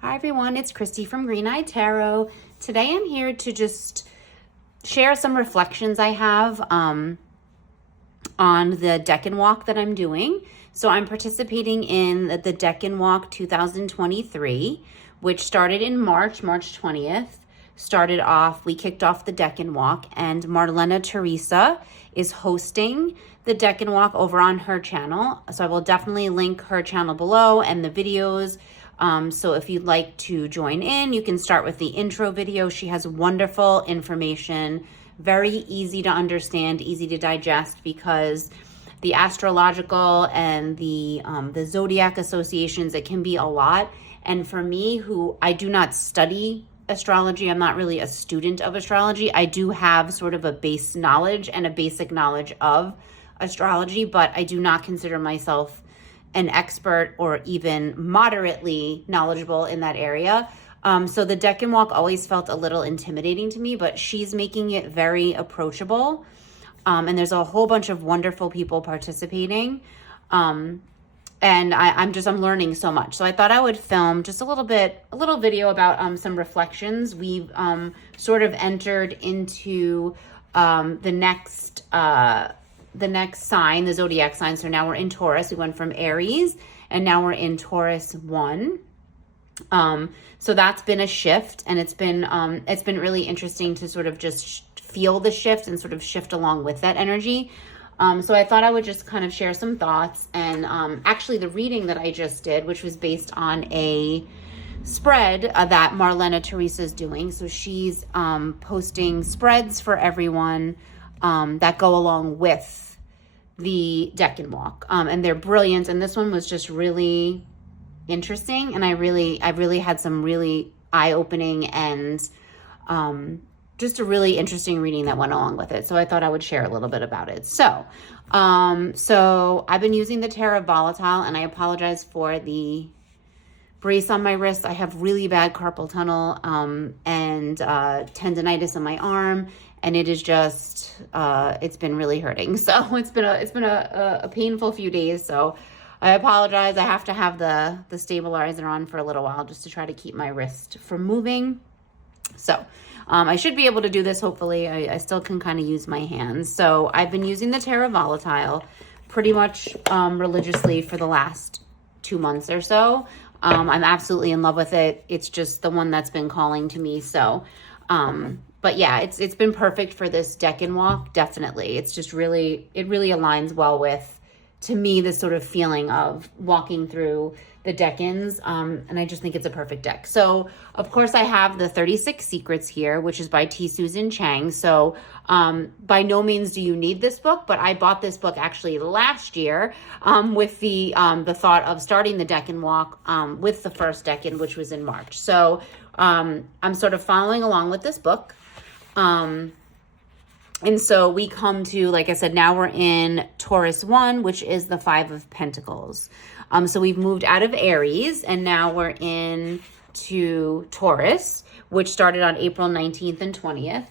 Hi everyone, it's Christy from Green Eye Tarot. Today I'm here to just share some reflections I have on the Decan Walk that I'm doing. So I'm participating in the Decan Walk 2023, which started in March 20th. We kicked off the Decan Walk, and Marlene Theresa is hosting the Decan Walk over on her channel. So I will definitely link her channel below and the videos. So if you'd like to join in, you can start with the intro video. She has wonderful information, very easy to understand, easy to digest, because the astrological and the zodiac associations, it can be a lot. And for me, who I do not study astrology, I'm not really a student of astrology. I do have sort of a base knowledge and a basic knowledge of astrology, but I do not consider myself an expert or even moderately knowledgeable in that area. So the Decan Walk always felt a little intimidating to me, but she's making it very approachable. And there's a whole bunch of wonderful people participating. And I'm learning so much. So I thought I would film just a little video about some reflections. We've sort of entered into the next sign, the zodiac sign. So now we're in Taurus. We went from Aries and now we're in Taurus 1. So that's been a shift, and it's been really interesting to sort of just feel the shift and sort of shift along with that energy. So I thought I would just kind of share some thoughts, and actually the reading that I just did, which was based on a spread that Marlene Theresa is doing. So she's posting spreads for everyone that go along with the Decan Walk, and they're brilliant. And this one was just really interesting, and I really had some really eye-opening and just a really interesting reading that went along with it. So I thought I would share a little bit about it. So I've been using the Tarot Volatile, and I apologize for the brace on my wrist. I have really bad carpal tunnel and tendonitis in my arm, and it is just it's been really hurting. So it's been a painful few days. So I apologize. I have to have the stabilizer on for a little while just to try to keep my wrist from moving. So I should be able to do this. Hopefully I still can kind of use my hands. So I've been using the Tarot Volatile pretty much religiously for the last 2 months or so. I'm absolutely in love with it. It's just the one that's been calling to me. So, but yeah, it's been perfect for this Decan Walk. Definitely. It's just really aligns well with, to me, this sort of feeling of walking through the Decans. And I just think it's a perfect deck. So of course I have the 36 Secrets here, which is by T. Susan Chang. So, by no means do you need this book, but I bought this book actually last year, with the thought of starting the Decan Walk, with the first Decan, which was in March. So, I'm sort of following along with this book. And so we come to, like I said, now we're in Taurus 1, which is the 5 of Pentacles. So we've moved out of Aries, and now we're in to Taurus, which started on April 19th and 20th.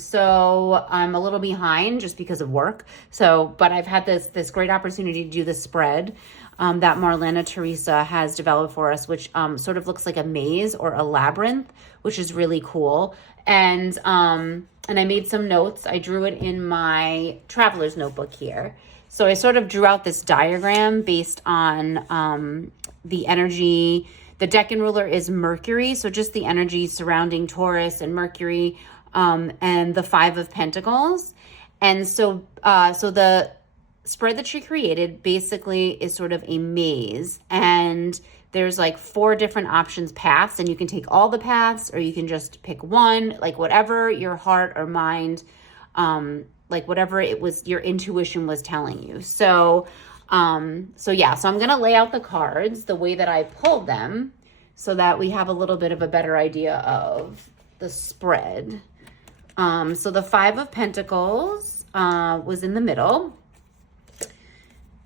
So I'm a little behind just because of work. So, but I've had this great opportunity to do the spread that Marlene Theresa has developed for us, which sort of looks like a maze or a labyrinth, which is really cool. And I made some notes. I drew it in my traveler's notebook here. So I sort of drew out this diagram based on the energy. The Decan ruler is Mercury, so just the energy surrounding Taurus and Mercury, and the 5 of Pentacles. And so the spread that she created basically is sort of a maze, and there's like 4 different options, paths, and you can take all the paths, or you can just pick one, like whatever your heart or mind, like whatever it was, your intuition was telling you. So I'm going to lay out the cards the way that I pulled them so that we have a little bit of a better idea of the spread. So the 5 of Pentacles was in the middle.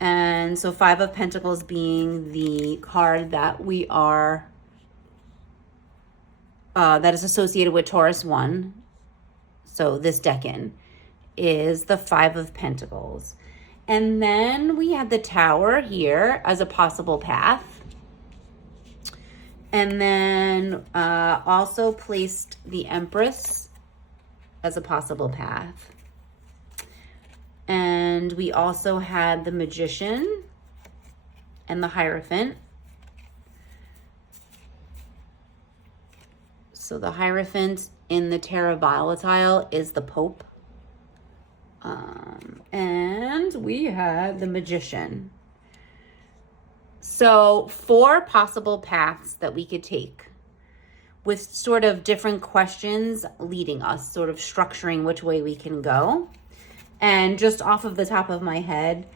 And so 5 of Pentacles being the card that we are, that is associated with Taurus 1. So this Decan is the 5 of Pentacles. And then we had the Tower here as a possible path. And then also placed the Empress as a possible path. And we also had the Magician and the Hierophant. So the Hierophant in the Tarot Volatile is the Pope. And we had the Magician. So 4 possible paths that we could take with sort of different questions leading us, sort of structuring which way we can go. And just off of the top of my head,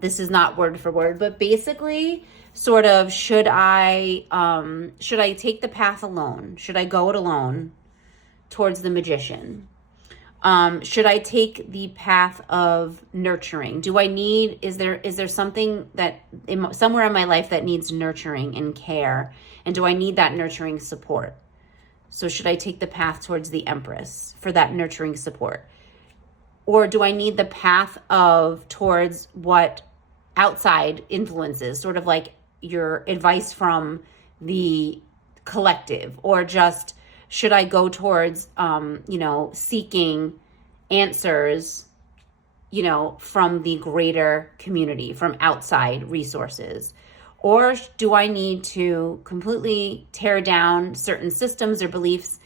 this is not word for word, but basically sort of, should I take the path alone? Should I go it alone towards the Magician? Should I take the path of nurturing? Is there something that somewhere in my life that needs nurturing and care? And do I need that nurturing support? So should I take the path towards the Empress for that nurturing support? Or do I need the path towards what outside influences, sort of like your advice from the collective? Or just, should I go towards, seeking answers, from the greater community, from outside resources? Or do I need to completely tear down certain systems or beliefs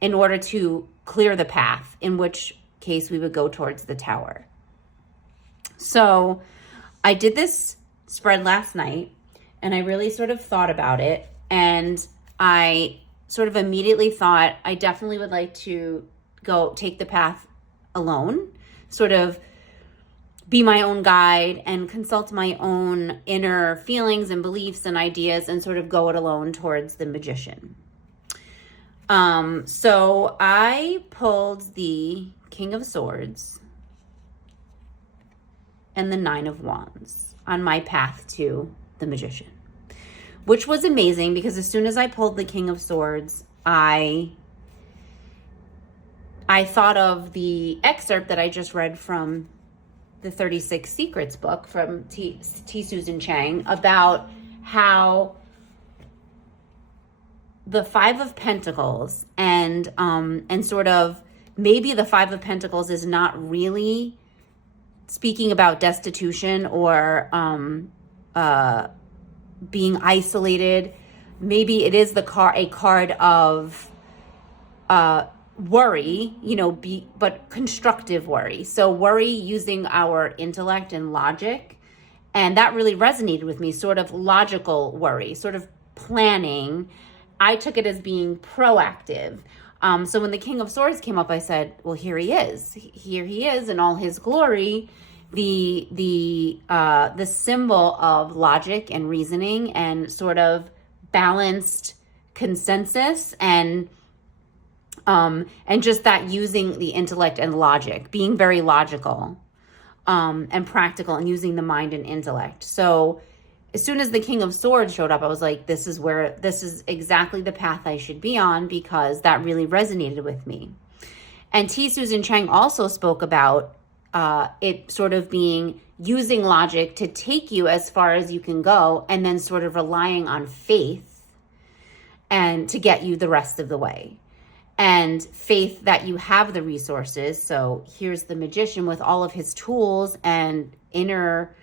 in order to clear the path, in which case we would go towards the Tower? So I did this spread last night, and I really sort of thought about it, and I sort of immediately thought I definitely would like to go take the path alone, sort of be my own guide and consult my own inner feelings and beliefs and ideas, and sort of go it alone towards the Magician. So I pulled the King of Swords and the Nine of Wands on my path to the Magician, which was amazing because as soon as I pulled the King of Swords, I thought of the excerpt that I just read from the 36 Secrets book from T. Susan Chang, about how the Five of Pentacles and sort of maybe the Five of Pentacles is not really speaking about destitution or being isolated. Maybe it is a card of worry, but constructive worry. So worry using our intellect and logic. And that really resonated with me, sort of logical worry, sort of planning. I took it as being proactive. So when the King of Swords came up, I said, well, here he is. Here he is in all his glory. The symbol of logic and reasoning and sort of balanced consensus and just that using the intellect and logic, being very logical and practical and using the mind and intellect. So as soon as the King of Swords showed up, I was like, this is exactly the path I should be on, because that really resonated with me. And T. Susan Chang also spoke about it sort of being using logic to take you as far as you can go, and then sort of relying on faith and to get you the rest of the way. And faith that you have the resources. So here's the Magician with all of his tools and inner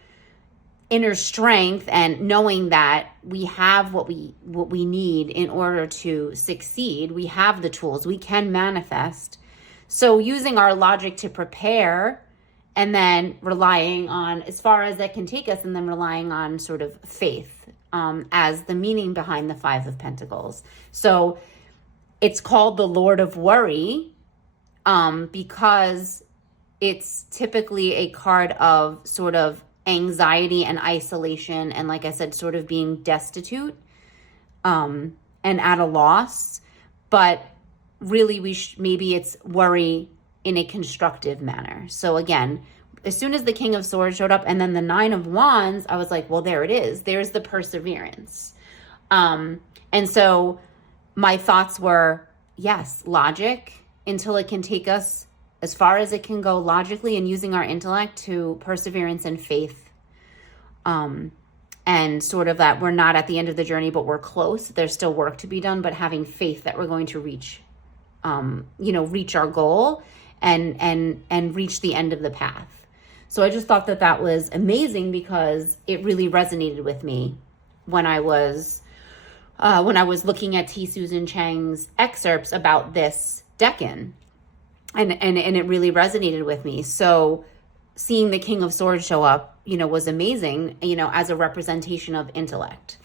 strength, and knowing that we have what we need in order to succeed. We have the tools, we can manifest. So using our logic to prepare, and then relying on, as far as that can take us, and then relying on sort of faith as the meaning behind the Five of Pentacles. So it's called the Lord of Worry because it's typically a card of sort of anxiety and isolation, and like I said, sort of being destitute and at a loss. But really, maybe it's worry in a constructive manner. So again, as soon as the King of Swords showed up and then the Nine of Wands, I was like, well, there it is. There's the perseverance. And so my thoughts were, yes, logic until it can take us as far as it can go logically, and using our intellect, to perseverance and faith. And and sort of that we're not at the end of the journey, but we're close. There's still work to be done, but having faith that we're going to reach, reach our goal and reach the end of the path. So I just thought that that was amazing because it really resonated with me when I was looking at T. Susan Chang's excerpts about this Decan, and it really resonated with me. So seeing the King of Swords show up, was amazing, as a representation of intellect.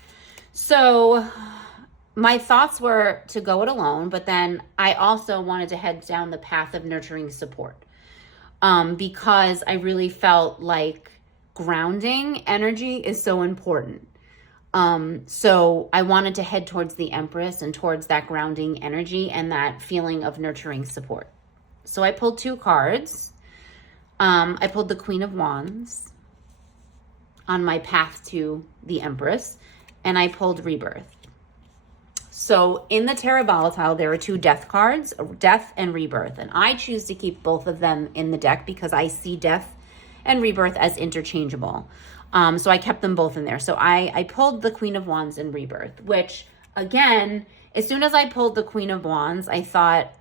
So my thoughts were to go it alone, but then I also wanted to head down the path of nurturing support, because I really felt like grounding energy is so important. So I wanted to head towards the Empress and towards that grounding energy and that feeling of nurturing support. So I pulled 2 cards. I pulled the Queen of Wands on my path to the Empress, and I pulled Rebirth. So in the Tarot Volatile, there are 2 death cards, Death and Rebirth, and I choose to keep both of them in the deck because I see Death and Rebirth as interchangeable. So I kept them both in there. So I pulled the Queen of Wands and Rebirth, which again, as soon as I pulled the Queen of Wands, I thought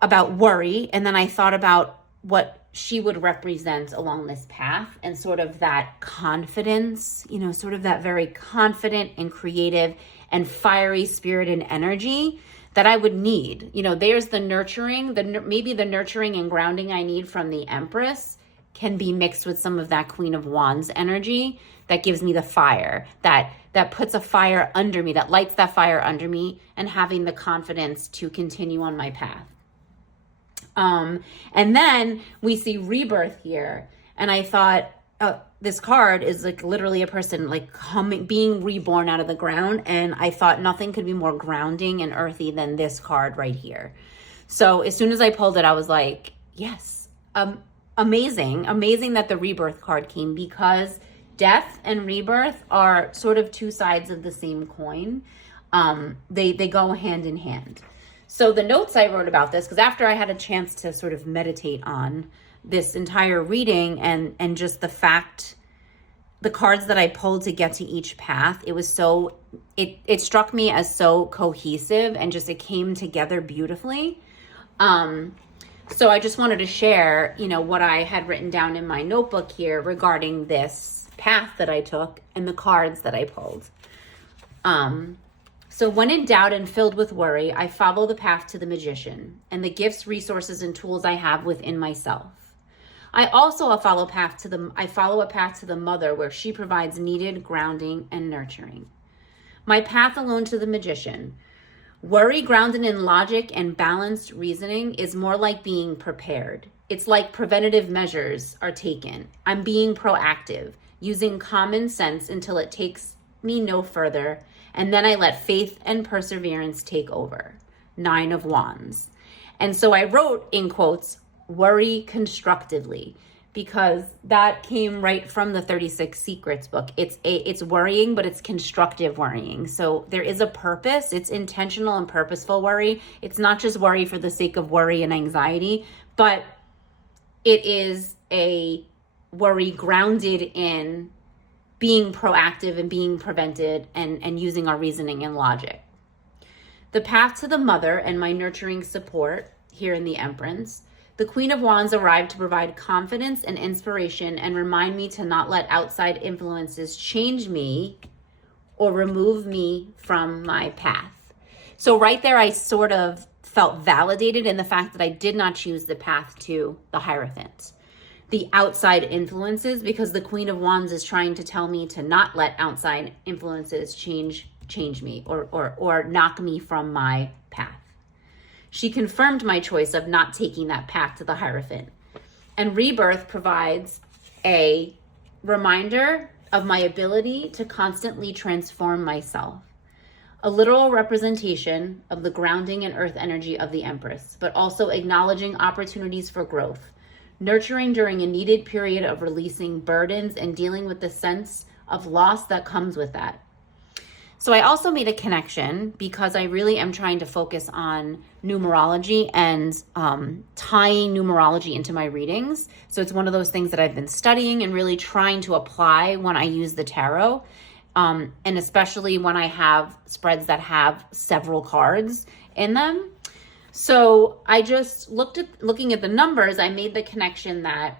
about worry, and then I thought about what she would represent along this path and sort of that confidence, sort of that very confident and creative and fiery spirit and energy that I would need. There's the nurturing, maybe the nurturing and grounding I need from the Empress can be mixed with some of that Queen of Wands energy that gives me the fire, that puts a fire under me, that lights that fire under me, and having the confidence to continue on my path. And then we see Rebirth here. And I thought, this card is like literally a person like being reborn out of the ground. And I thought nothing could be more grounding and earthy than this card right here. So as soon as I pulled it, I was like, yes, amazing that the Rebirth card came, because death and rebirth are sort of 2 sides of the same coin. They go hand in hand. So the notes I wrote about this, because after I had a chance to sort of meditate on this entire reading and just the cards that I pulled to get to each path, it struck me as so cohesive and just it came together beautifully. So I just wanted to share, what I had written down in my notebook here regarding this path that I took and the cards that I pulled. So when in doubt and filled with worry, I follow the path to the Magician and the gifts, resources, and tools I have within myself. I also follow a path to the Mother, where she provides needed grounding and nurturing. My path alone to the Magician. Worry grounded in logic and balanced reasoning is more like being prepared. It's like preventative measures are taken. I'm being proactive, using common sense until it takes me no further, and then I let faith and perseverance take over. 9 of Wands. And so I wrote in quotes, worry constructively, because that came right from the 36 Secrets book. It's worrying, but it's constructive worrying. So there is a purpose. It's intentional and purposeful worry. It's not just worry for the sake of worry and anxiety, but it is a worry grounded in being proactive and being prevented and using our reasoning and logic. The path to the Mother and my nurturing support here in the Empress. The Queen of Wands arrived to provide confidence and inspiration and remind me to not let outside influences change me or remove me from my path. So right there, I sort of felt validated in the fact that I did not choose the path to the Hierophant. The outside influences, because the Queen of Wands is trying to tell me to not let outside influences change me or knock me from my path. She confirmed my choice of not taking that path to the Hierophant. And Rebirth provides a reminder of my ability to constantly transform myself. A literal representation of the grounding and earth energy of the Empress, but also acknowledging opportunities for growth, nurturing during a needed period of releasing burdens and dealing with the sense of loss that comes with that. So I also made a connection because I really am trying to focus on numerology and tying numerology into my readings. So it's one of those things that I've been studying and really trying to apply when I use the tarot. And especially when I have spreads that have several cards in them. So I just looking at the numbers, I made the connection that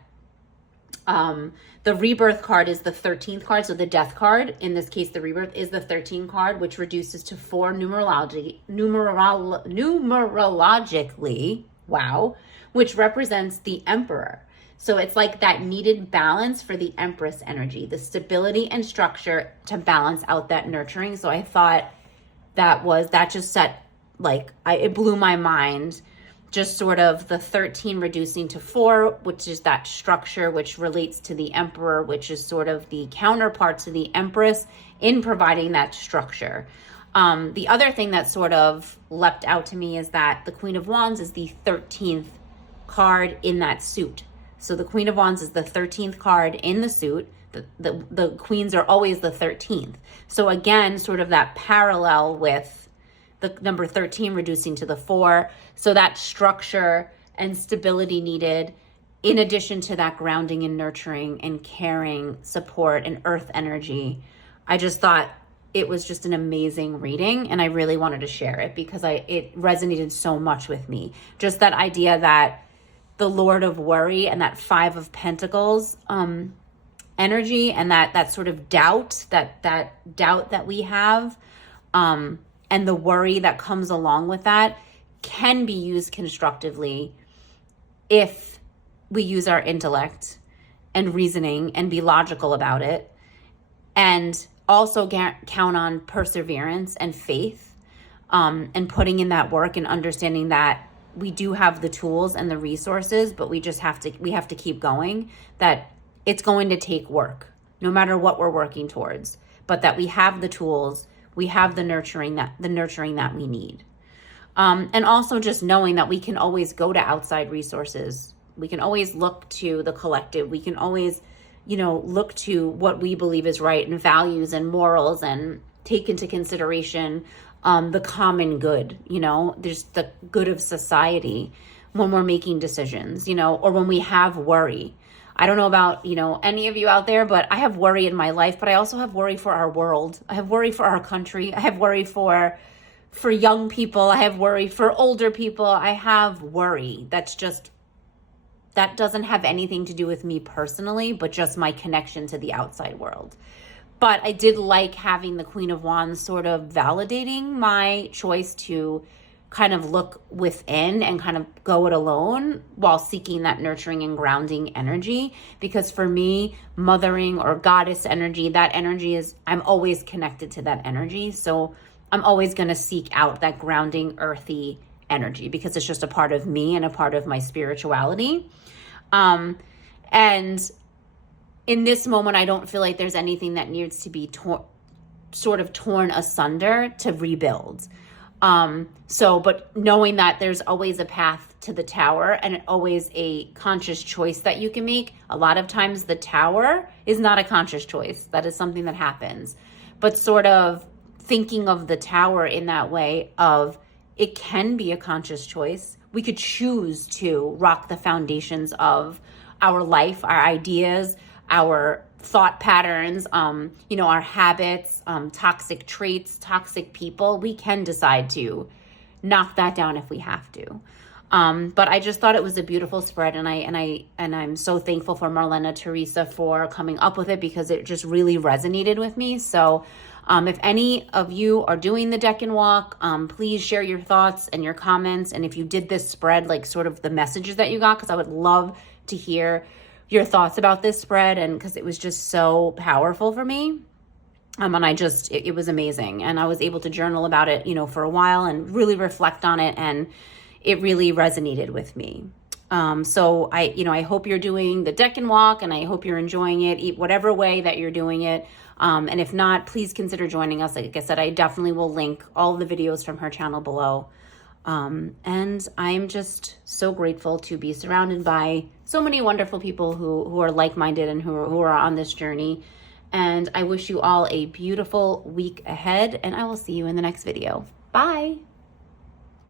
the rebirth card is the 13th card. So the death card, in this case, the rebirth is the 13th card, which reduces to 4 numerologically, wow, which represents the emperor. So it's like that needed balance for the empress energy, the stability and structure to balance out that nurturing. So I thought that just set, it blew my mind. Just sort of the 13 reducing to 4, which is that structure, which relates to the emperor, which is sort of the counterpart to the empress in providing that structure. The other thing that sort of leapt out to me is that the Queen of Wands is the 13th card in that suit. So the Queen of Wands is the 13th card in the suit. The queens are always the 13th. So again, sort of that parallel with the number 13 reducing to the 4. So that structure and stability needed, in addition to that grounding and nurturing and caring, support, and earth energy. I just thought it was just an amazing reading, and I really wanted to share it because it resonated so much with me. Just that idea that the Lord of Worry and that 5 of Pentacles energy, and that sort of doubt, that doubt that we have, and the worry that comes along with that can be used constructively if we use our intellect and reasoning and be logical about it, and also count on perseverance and faith, and putting in that work and understanding that we do have the tools and the resources, but we have to keep going, that it's going to take work no matter what we're working towards, but that we have the tools, we have the nurturing that we need. And also just knowing that we can always go to outside resources. We can always look to the collective. We can always, look to what we believe is right and values and morals, and take into consideration the common good. There's the good of society when we're making decisions, or when we have worry. I don't know about, any of you out there, but I have worry in my life, but I also have worry for our world. I have worry for our country. I have worry for young people. I have worry for older people. I have worry. That doesn't have anything to do with me personally, but just my connection to the outside world. But I did like having the Queen of Wands sort of validating my choice to kind of look within and kind of go it alone while seeking that nurturing and grounding energy. Because for me, mothering or goddess energy, that energy is, I'm always connected to that energy. So I'm always going to seek out that grounding, earthy energy because it's just a part of me and a part of my spirituality. And in this moment, I don't feel like there's anything that needs to be sort of torn asunder to rebuild. But knowing that there's always a path to the tower and always a conscious choice that you can make. A lot of times the tower is not a conscious choice. That is something that happens. But sort of thinking of the tower in that way of it can be a conscious choice. We could choose to rock the foundations of our life, our ideas, our thought patterns, our habits, toxic traits, toxic people. We can decide to knock that down if we have to. But I just thought it was a beautiful spread, and I'm so thankful for Marlene Theresa for coming up with it because it just really resonated with me. So if any of you are doing the Decan Walk, please share your thoughts and your comments. And if you did this spread, like sort of the messages that you got, because I would love to hear your thoughts about this spread, and because it was just so powerful for me. And it was amazing. And I was able to journal about it, for a while and really reflect on it. And it really resonated with me. So I hope you're doing the Decan Walk, and I hope you're enjoying it, whatever way that you're doing it. And if not, please consider joining us. Like I said, I definitely will link all of the videos from her channel below. And I'm just so grateful to be surrounded by so many wonderful people who are like-minded and who are on this journey. And I wish you all a beautiful week ahead, and I will see you in the next video. Bye.